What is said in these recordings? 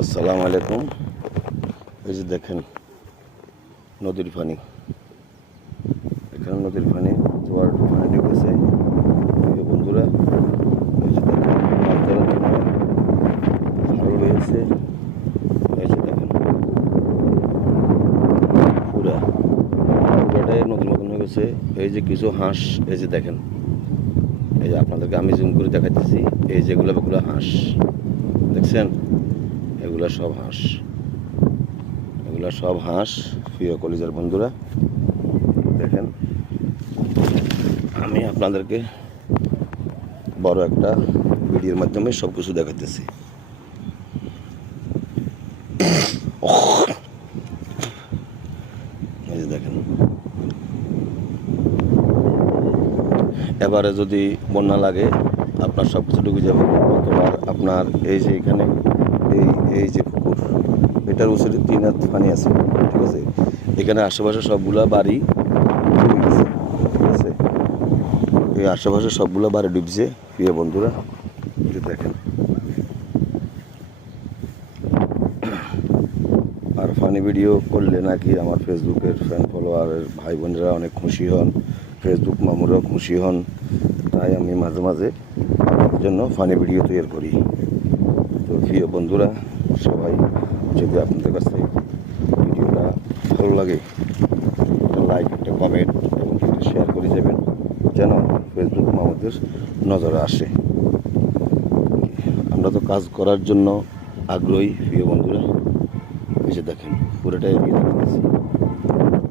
আসসালামু আলাইকুম। এই যে দেখেন নদীর পানি, এখানে নদীর পানি জোয়ার পানি ঢুকেছে বন্ধুরা। এই যে দেখেন মাছ ধরার জন্য ভালো রয়েছে। এই যে দেখেন পুরাটাই নদীর মতন হয়ে গেছে। এই যে কিছু হাঁস, এই যে দেখেন, এই যে আপনাদেরকে আমি জুম করে দেখাইতেছি। এই যেগুলো হাঁস দেখছেন, এগুলা সব হাঁস প্রিয় কলিজার বন্ধুরা। দেখেন আমি আপনাদেরকে বড় একটা ভিডিওর মাধ্যমে সব কিছু দেখাতেছি। এই যে দেখেন, এবারে যদি বন্যা লাগে আপনার সব কিছু ডুবে যাবে। অথবা আপনার এই যে এখানে এই যে পুকুর, এটার উঁচুতে 3 হাত পানি আছে, ঠিক আছে। এখানে আশেপাশে সবগুলা বাড়ি ডুবে গেছে, ঠিক আছে। এই আশেপাশে সবগুলো বাড়ি ডুবছে প্রিয় বন্ধুরা। এই দেখেন, আর ফানি ভিডিও করলে নাকি আমার ফেসবুকের ফ্যান ফলোয়ারের ভাই বোনেরা অনেক খুশি হন, ফেসবুক মামুরাও খুশি হন। তাই আমি মাঝে মাঝে জন্য ফানি ভিডিও তৈরি করি। তো প্রিয় বন্ধুরা, সবাই যদি আপনাদের কাছে ভিডিওটা ভালো লাগে একটা লাইক, একটা কমেন্ট এবং একটা শেয়ার করে যাবেন, যেন ফেসবুক আমাদের নজরে আসে। আমরা তো কাজ করার জন্য আগ্রহী প্রিয় বন্ধুরা। এই যে দেখেন পুরোটাই এগিয়ে দেখতেছি।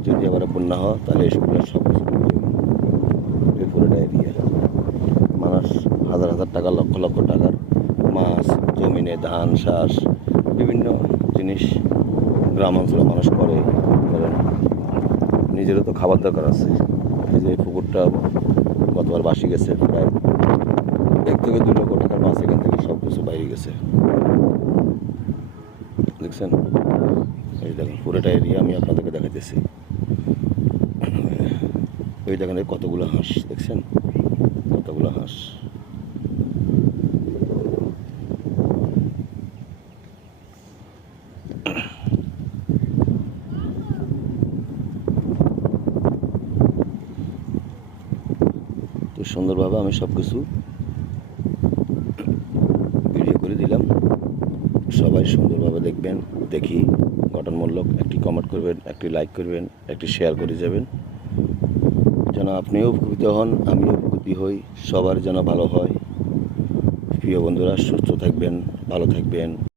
যদি আবার বন্যা হয় তাহলে এসবগুলো সব পুরোটা এরিয়া মানুষ হাজার হাজার টাকা, লক্ষ লক্ষ টাকার মাছ, জমিনে ধান, চাষ, বিভিন্ন জিনিস গ্রাম অঞ্চলে মানুষ করে। কারণ নিজেরও তো খাবার দরকার আছে। এই যে পুকুরটা গতবার বাসি গেছে, প্রায় 1 থেকে 2 লক্ষ টাকার মাছ এখান থেকে সব কিছু বাইরে গেছে, দেখছেন। এই দেখেন পুরোটা এরিয়া আমি আপনাদেরকে দেখাইতেছি। ওই দেখেন কতগুলো হাঁস, দেখছেন কতগুলো হাঁস। তো সুন্দরভাবে আমি সব কিছু ভিডিও করে দিলাম। সবাই সুন্দরভাবে দেখবেন, দেখি গঠনমূলক একটি কমেন্ট করবেন, একটি লাইক করবেন, একটি শেয়ার করে যাবেন, যেন আপনিও উপকৃত হন, আমিও উপকৃত হই, সবার যেন ভালো হয়। প্রিয় বন্ধুরা, সুস্থ থাকবেন, ভালো থাকবেন।